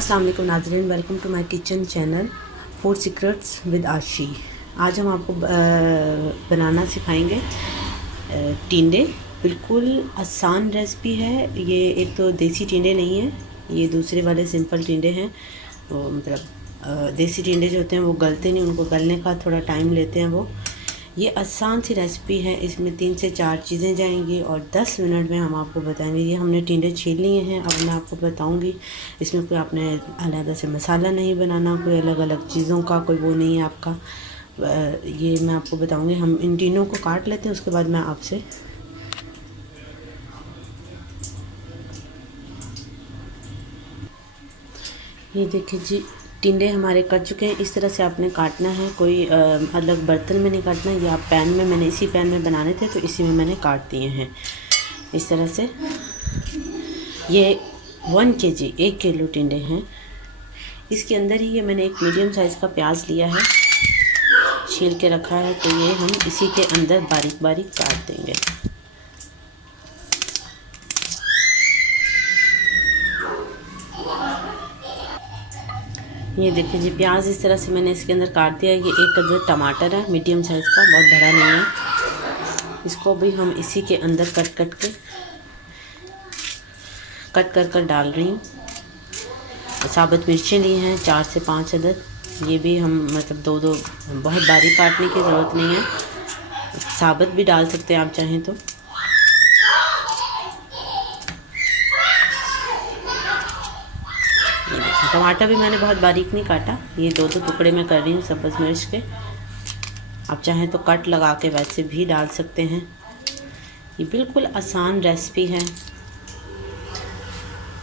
अस्सलाम वालेकुम नाज़रीन, welcome to my kitchen channel Food Secrets with Ashi. आज हम आपको बनाना सिखाएंगे टिंडे। बिल्कुल आसान रेसिपी है ये। एक तो देसी टिंडे नहीं है, ये दूसरे वाले सिंपल टिंडे हैं। वो मतलब देसी टिंडे जो होते हैं वो गलते नहीं, उनको गलने का थोड़ा टाइम लेते हैं वो। ये आसान सी रेसिपी है, इसमें 3 से 4 चीज़ें जाएंगी और 10 मिनट में हम आपको बताएंगे। ये हमने टिंडे छील लिए हैं, अब मैं आपको बताऊंगी। इसमें कोई आपने अलग से मसाला नहीं बनाना, कोई अलग अलग चीज़ों का कोई वो नहीं है आपका। ये मैं आपको बताऊंगी। हम इन टिंडों को काट लेते हैं, उसके बाद मैं आपसे ये देखिए जी, टिंडे हमारे कट चुके हैं। इस तरह से आपने काटना है, कोई अलग बर्तन में नहीं काटना। ये आप पैन में, मैंने इसी पैन में बनाने थे तो इसी में मैंने काट दिए हैं इस तरह से। ये 1 kg 1 किलो टिंडे हैं। इसके अंदर ही ये मैंने एक मीडियम साइज़ का प्याज लिया है, छील के रखा है, तो ये हम इसी के अंदर बारीक बारीक काट देंगे। ये देखिए जी, प्याज इस तरह से मैंने इसके अंदर काट दिया है। ये 1 अदद टमाटर है, मीडियम साइज़ का, बहुत बड़ा नहीं है। इसको भी हम इसी के अंदर कट कर डाल रही हूँ। साबुत मिर्चें ली हैं 4 से 5 अदद। ये भी हम मतलब 2-2, बहुत बारीक काटने की ज़रूरत नहीं है, साबुत भी डाल सकते हैं आप चाहें तो। टमाटर भी मैंने बहुत बारीक नहीं काटा, ये 2-2 टुकड़े में कर रही हूँ सब्ज़ मिर्च के। आप चाहें तो कट लगा के वैसे भी डाल सकते हैं। ये बिल्कुल आसान रेसिपी है।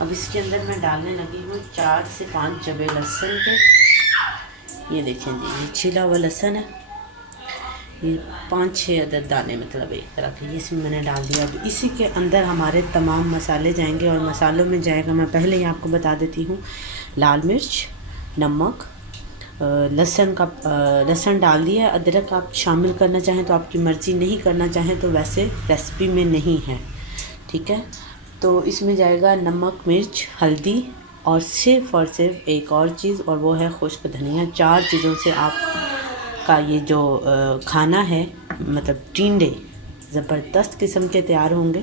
अब इसके अंदर मैं डालने लगी हूँ 4 से 5 जबे लहसुन के। ये देखें जी, ये छिला हुआ लहसुन है। ये 5-6 अदद दाने, मतलब एक तरह के, ये इसमें मैंने डाल दिया। अब इसी के अंदर हमारे तमाम मसाले जाएंगे और मसालों में जाएगा, मैं पहले ही आपको बता देती हूँ, लाल मिर्च, नमक, लहसुन डाल दिया। अदरक आप शामिल करना चाहें तो आपकी मर्ज़ी, नहीं करना चाहें तो वैसे रेसिपी में नहीं है, ठीक है। तो इसमें जाएगा नमक, मिर्च, हल्दी और सिर्फ एक और चीज़, और वो है खुश्क धनिया। 4 चीज़ों से आपका ये जो खाना है, मतलब टिंडे, ज़बरदस्त किस्म के तैयार होंगे।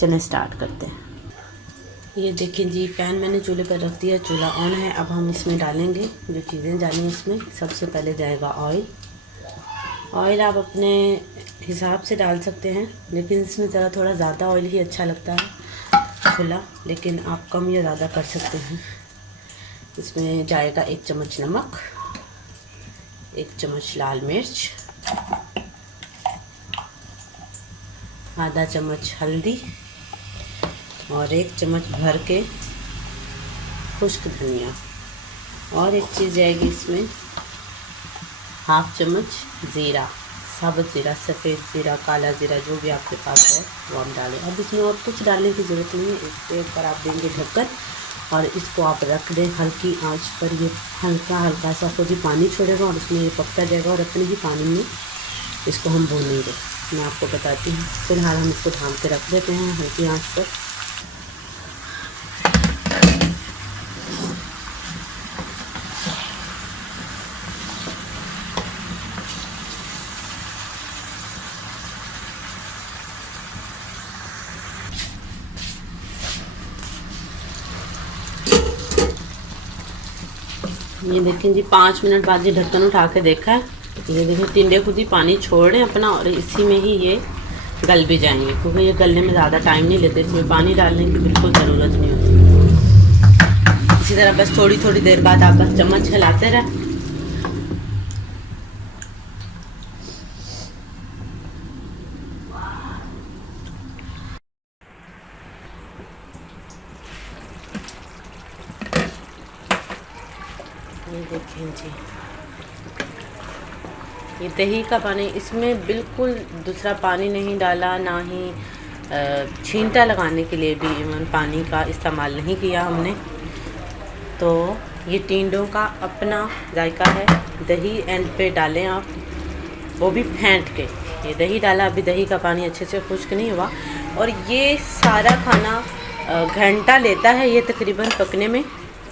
चलें स्टार्ट करते हैं। ये देखें जी, पैन मैंने चूल्हे पर रख दिया, चूल्हा ऑन है। अब हम इसमें डालेंगे जो चीज़ें डाली हैं। इसमें सबसे पहले जाएगा ऑयल आप अपने हिसाब से डाल सकते हैं, लेकिन इसमें ज़रा थोड़ा ज़्यादा ऑयल ही अच्छा लगता है खुला, लेकिन आप कम या ज़्यादा कर सकते हैं। इसमें जाएगा 1 चम्मच नमक, 1 चम्मच लाल मिर्च, आधा चम्मच हल्दी और 1 चम्मच भर के खुश्क धनिया। और एक चीज़ जाएगी इसमें, 1/2 चम्मच ज़ीरा, साबुत ज़ीरा, सफ़ेद ज़ीरा, काला ज़ीरा, जो भी आपके पास है वो आप डालें। अब इसमें और कुछ डालने की ज़रूरत नहीं है। इसके ऊपर आप देंगे ढक्कन और इसको आप रख दें हल्की आंच पर। ये हल्का सा खुद ही पानी छोड़ेगा और उसमें ये पकता जाएगा और अपने ही पानी में इसको हम भूनेंगे। मैं आपको बताती हूँ। फिलहाल हम इसको ढाँप के रख देते हैं हल्की आंच पर। ये देखें जी, 5 मिनट बाद ये ढक्कन उठा के देखा है, ये देखें टिंडे खुद ही पानी छोड़ रहे हैं अपना, और इसी में ही ये गल भी जाएंगे, क्योंकि ये गलने में ज़्यादा टाइम नहीं लेते। इसमें पानी डालने की बिल्कुल ज़रूरत नहीं होती। इसी तरह बस थोड़ी थोड़ी देर बाद आप बस चम्मच हिलाते रहें। ये देखें जी, ये दही का पानी, इसमें बिल्कुल दूसरा पानी नहीं डाला, ना ही छींटा लगाने के लिए भी इवन पानी का इस्तेमाल नहीं किया हमने। तो ये टिंडों का अपना जायका है। दही एंड पे डालें आप, वो भी फेंट के। ये दही डाला, अभी दही का पानी अच्छे से खुश्क नहीं हुआ। और ये सारा खाना घंटा लेता है ये तकरीबन पकने में।